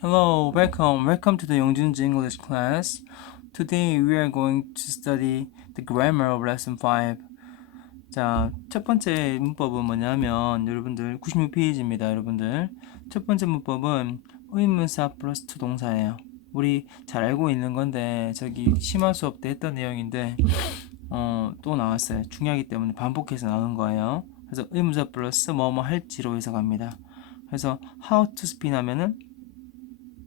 Hello, welcome, welcome to the Yongjunji English class. Today we are going to study the grammar of lesson 5. 자, 첫 번째 문법은 뭐냐면 여러분들 96페이지입니다, 여러분들. 첫 번째 문법은 의문사 플러스 투 동사예요. 우리 잘 알고 있는 건데 저기 심화 수업 때 했던 내용인데 어, 또 나왔어요. 중요하기 때문에 반복해서 나오는 거예요. 그래서 의문사 플러스 뭐뭐 할지로 해석합니다. 그래서 how to spin 하면은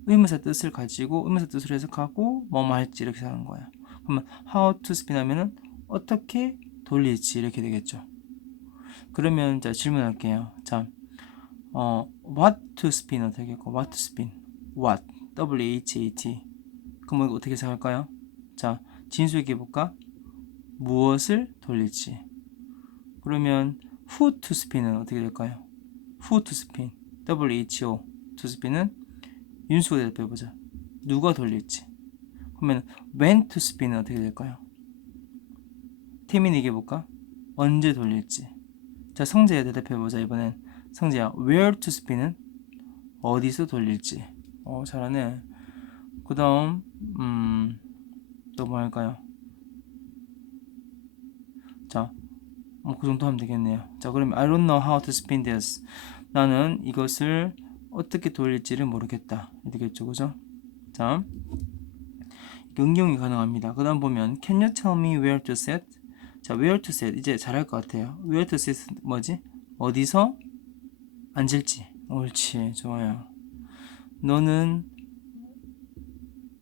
의문사 뜻을 가지고 의문사 뜻을 해석하고 뭐뭐 할지 이렇게 하는 거예요. 그러면 how to spin 하면은 어떻게 돌릴지 이렇게 되겠죠. 그러면 자 질문할게요. 자, 어, what to spin 어떻게 할까? what to spin, what, w h a t. 그럼 이거 어떻게 생각할까요? 자, 진수에게 볼까? 무엇을 돌릴지. 그러면 who to spin은 어떻게 될까요? who to spin, w h o to spin은 윤수가 대답해보자. 누가 돌릴지. 그러면 when to spin은 어떻게 될까요? 태민이 얘기해볼까? 언제 돌릴지. 자, 성재야 대답해보자. 이번엔 성재야, where to spin은 어디서 돌릴지. 어, 잘하네. 그 다음, 음, 또 뭐 할까요? 자, 뭐 그 정도 하면 되겠네요. 자, 그러면 I don't know how to spin this. 나는 이것을 어떻게 돌릴지를 모르겠다. 되겠죠, 그죠? 자, 응용이 가능합니다. 그 다음 보면 Can you tell me where to sit? 자, where to sit 이제 잘할 것 같아요. where to sit 뭐지? 어디서 앉을지. 옳지, 좋아요. 너는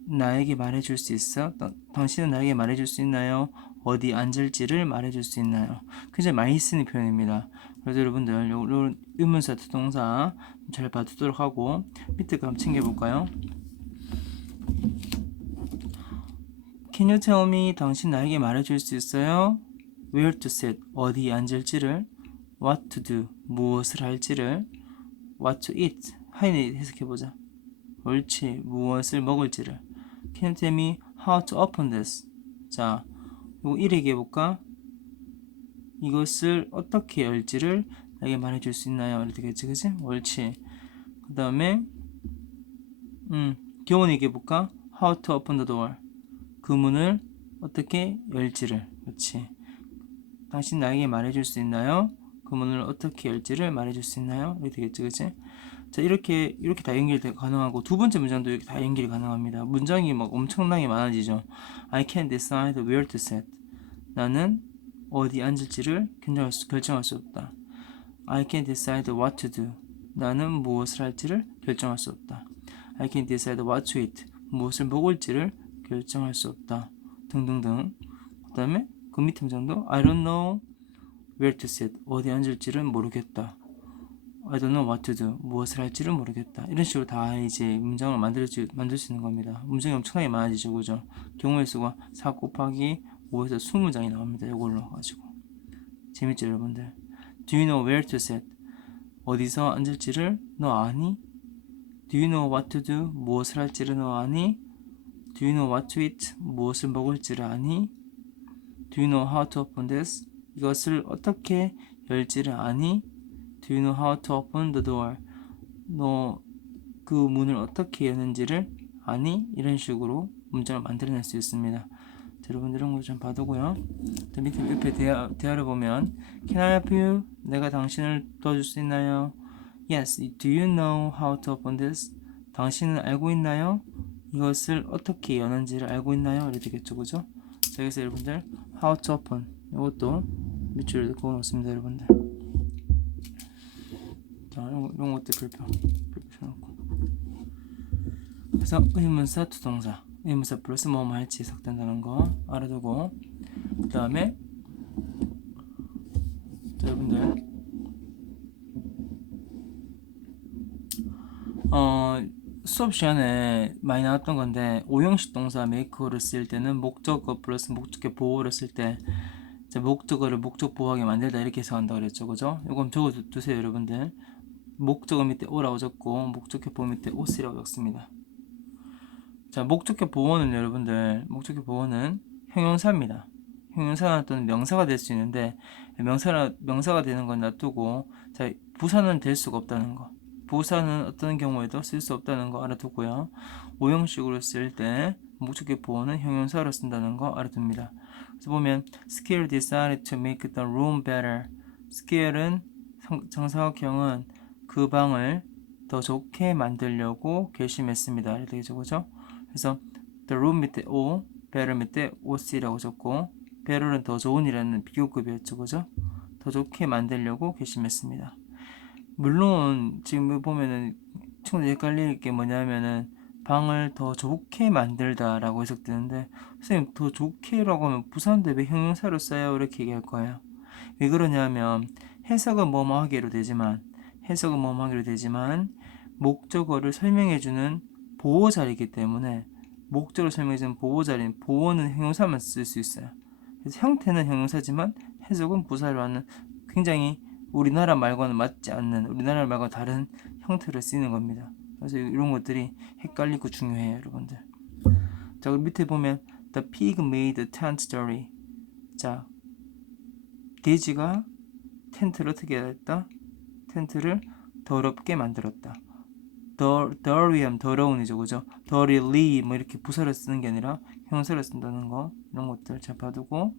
나에게 말해줄 수 있어? 너, 당신은 나에게 말해줄 수 있나요? 어디 앉을지를 말해줄 수 있나요? 굉장히 많이 쓰는 표현입니다. 그래서 여러분들 요, 요 의문사 투동사 잘 봐두도록 하고 밑에 거 한번 챙겨볼까요? Can you tell me 당신 나에게 말해줄 수 있어요? Where to sit 어디 앉을지를 What to do 무엇을 할지를 What to eat 하인이 해석해보자 옳지 무엇을 먹을지를 Can you tell me how to open this 자 이거 이렇게 해볼까 이것을 어떻게 열지를 나에게 말해줄 수 있나요? 이렇게 되겠지 그치? 옳지 그 다음에 음 교원 얘기해볼까 How to open the door 그 문을 어떻게 열지를 그렇지 당신 나에게 말해줄 수 있나요? 그 문을 어떻게 열지를 말해줄 수 있나요? 이렇게 되겠지 그치? 자 이렇게 이렇게 다 연결이 가능하고 두 번째 문장도 이렇게 다 연결이 가능합니다. 문장이 막 엄청나게 많아지죠. I can decide where to sit. 나는 어디 앉을지를 결정할 수, 결정할 수 없다. I can decide what to do. 나는 무엇을 할지를 결정할 수 없다. I can decide what to eat. 무엇을 먹을지를 결정할 수 없다. 등등등. 그 다음에 그 밑에 문장도 I don't know where to sit. 어디 앉을지를 모르겠다 I don't know what to do. 무엇을 할지를 모르겠다. 이런 식으로 다 이제 문장을 만들 수, 만들 수 있는 겁니다. 문장이 엄청나게 많아지죠. 그죠? 경우의 수가 4 곱하기 5에서 20문장이 나옵니다. 이걸로 가지고. 재밌죠, 여러분들? Do you know where to sit? 어디서 앉을지를 너 아니? Do you know what to do? 무엇을 할지를 너 아니? Do you know what to eat? 무엇을 먹을지를 아니? Do you know how to open this? 이것을 어떻게 열지를 아니? Do you know how to open the door? 너 그 문을 어떻게 여는지를 아니? 이런 식으로 문장을 만들어낼 수 있습니다. 자, 여러분들 이런 거 좀 봐두고요. 자, 밑에 옆에 대화, 대화를 보면 Can I help you? 내가 당신을 도와줄 수 있나요? Yes. Do you know how to open this? 당신은 알고 있나요? 이것을 어떻게 여는지를 알고 있나요? 이렇게 되겠죠, 그죠? 자, 여기서 여러분들 how to open 이것도 밑줄을 그어 놓습니다, 여러분들. 자, 이런, 이런 것들 별표 놓고. 그래서 의문사 투동사. 의문사 플러스 뭐뭐 할지 해석된다는 거 알아두고. 그 다음에 자 여러분들 어 수업 시간에 많이 나왔던 건데 오형식 동사 메이크를 쓸 때는 목적어 플러스 목적격 보호를 쓸때 목적어를 목적 보호하게 만들다 이렇게 해석한다 그랬죠. 그죠? 이건 적어 두세요 여러분들 목적어 밑에 오라고 적고 목적격 보호 밑에 오시라고 적습니다. 자, 목적격 보호는 여러분들 목적격 보호는 형용사입니다. 형용사 또는 명사가 될 수 있는데 명사라 명사가 되는 건 놔두고 자 부사는 될 수가 없다는 거. 부사는 어떤 경우에도 쓸 수 없다는 거 알아두고요. 오형식으로 쓸 때 목적격 보호는 형용사로 쓴다는 거 알아둡니다. 그래서 보면 Skill decided to make the room better. Skill은 성- 정사각형은 그 방을 더 좋게 만들려고 결심했습니다. 이렇게 되죠, 그죠? 그래서 the room 밑에 O, better 밑에 OC라고 적고 better는 더 좋은이라는 비교급이었죠, 그죠? 더 좋게 만들려고 결심했습니다. 물론 지금 보면은 친구들 헷갈릴 게 뭐냐면은 방을 더 좋게 만들다라고 해석되는데 선생님 더 좋게라고 하면 부사인데 왜 형용사로 써요? 이렇게 얘기할 거예요. 왜 그러냐면 해석은 뭐뭐 하기로 되지만 해석은 뭐뭐 하기로 되지만 목적어를 설명해주는 보호자리이기 때문에 목적을 설명해주는 보호자리는 보호는 형용사만 쓸 수 있어요. 그래서 형태는 형용사지만 해석은 부사로 하는 굉장히 우리나라 말과는 맞지 않는 우리나라 말과 다른 형태를 쓰는 겁니다. 그래서 이런 것들이 헷갈리고 중요해요, 여러분들. 자, 그리고 밑에 보면 The pig made a tent dirty. 자, 돼지가 텐트를 어떻게 했다? 텐트를 더럽게 만들었다. 더, dirty하면 더러운이죠, 그죠? dirtyly 뭐 이렇게 부사를 쓰는 게 아니라 형사를 쓴다는 거 이런 것들 잘 봐두고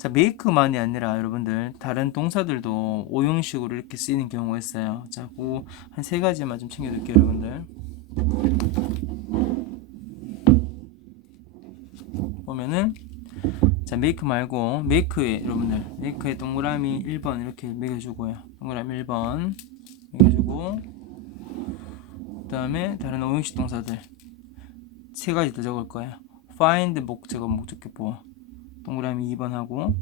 자, make만이 아니라 여러분들 다른 동사들도 오형식으로 이렇게 쓰이는 경우가 있어요. 자, 그한세 가지만 좀 챙겨둘게요, 여러분들. 보면은 자, make 말고 make에 여러분들 make에 동그라미 1번 이렇게 매겨주고요. 동그라미 1번 매겨주고 그 다음에 다른 오형식 동사들 세 가지 더 적을 거예요. find 목적어 목적격 보호 동그라미 2번 하고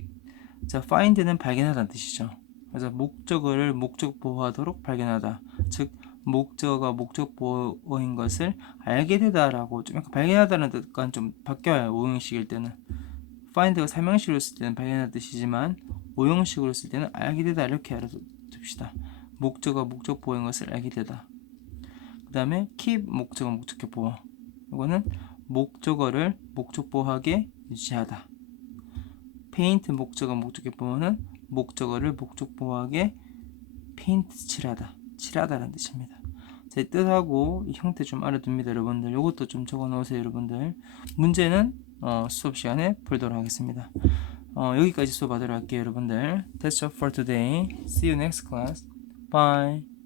자 find는 발견하다는 뜻이죠. 그래서 목적어를 목적 보호하도록 발견하다. 즉 목적어가 목적 보호인 것을 알게 되다라고 좀 약간 발견하다는 뜻과는 좀 바뀌어요. 오형식일 때는 find가 삼형식으로 쓸 때는 발견하는 뜻이지만 오형식으로 쓸 때는 알게 되다 이렇게 알아 둡시다. 목적어 목적 보호인 것을 알게 되다. 그 다음에 keep 목적어 목적격 보호. 이거는 목적어를 목적 보호하게 유지하다. 페인트 목적어 목적격 보호는 목적어를 목적 보호하게 페인트 칠하다. 칠하다라는 뜻입니다. 제 뜻하고 이 형태 좀 알아둡니다, 여러분들. 이것도 좀 적어 놓으세요, 여러분들. 문제는 어, 수업 시간에 풀도록 하겠습니다. 어, 여기까지 수업 하도록 할게요, 여러분들. That's all for today. See you next class. Bye.